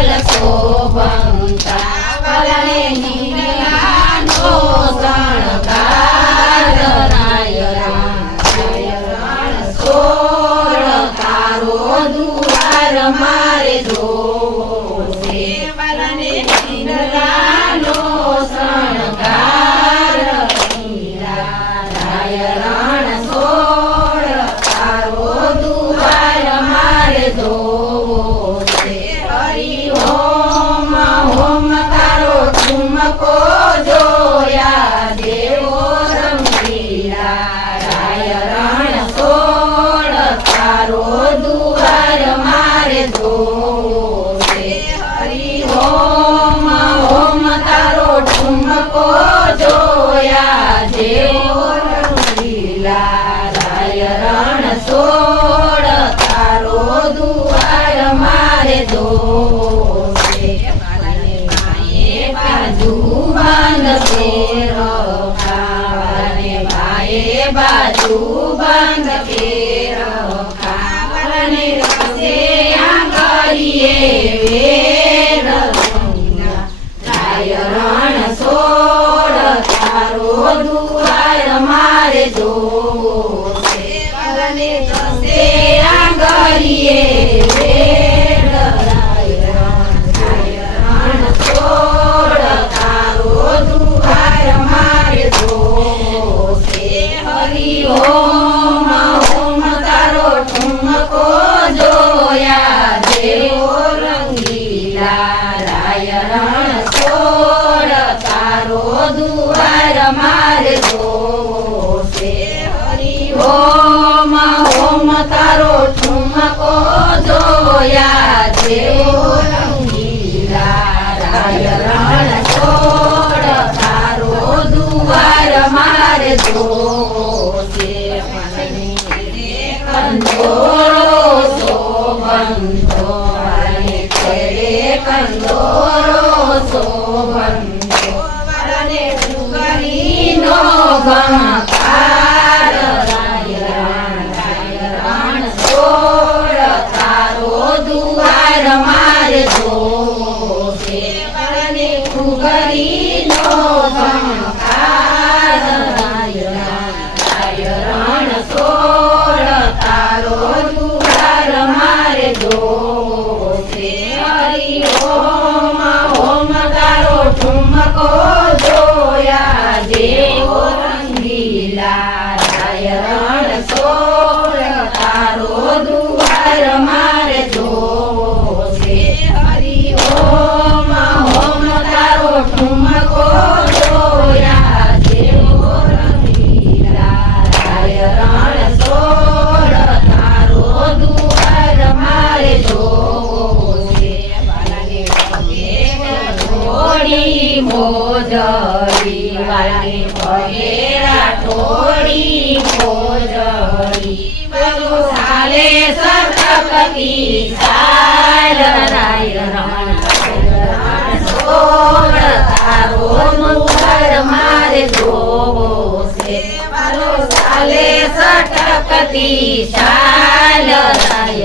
વાલ શોભંતા વાલને નીરલાનો શણગાર રાય રણ સોળ તારો દુવાર મારે જોવો છે વાલને નીરલાનો શણગાર રાય રણ સોળ તારો દુવાર મારે જોવો છે હરિ ઓમ ઓમ તારો ઠુમકો જોયા દેવો રંગીલા રાય રણ સોળ તારો દુવાર મારે જોવો છે હરિ ઓમ ઓમ તારો ઠુમકો જોયા દેવો રંગીલા રાય રણ સોળ તારો દુવાર મારે જોવો છે બાજુ બંધ ફેરો ખાવાને ભાઈએ બાજુ બંધ ફેરો ખાવાને રસે આંગળીએ વેર રાય રણ સોળ તારો દુવાર મારે જોવો છે રસે આંગળીએ વેર રાય રણ સોળ તારો દુવાર મારે જોવો છે હરિ ઓમ ઓમ તારો ઠુમકો જોયા દેવો રંગીલા રાય રણ સોળ તારો દુવાર મારે જોવો છે હરિ ઓમ ઓમ તારો ઠુમકો જોયા દેવો રંગીલા રાય રણ સોળ તારો દુવાર મારે જોવો છે કંદોરો શોભંતો વાલે છેડે કંદોરો શોભંતો વાલે ડુંગરીનો ગમકાર રાય રણ સોળ તારો દુવાર મારે જોવો છે વાલે ડુંગરીનો ગમકાર રાય રણ સોળ તારો દુવાર મારે જોવો છે હરિ ઓમ ઓમ તારો ઠુમકો જોયા દેવો રંગીલા રાય રણ સોળ તારો દુવાર મારે જોવો છે હરિ ઓમ ઓમ તારો ઠુમકો જોયા દેવો રંગીલા રાય રણ સોળ તારો દુવાર મારે જોવો છે થોડી મોજરી વાલે પગેરા થોડી મોજરી બધું સાલે સતપતિ સાલ રાય રણ સોળ તારો દુવાર મારે જોવો છે સાલે સટકતી સાલ રાય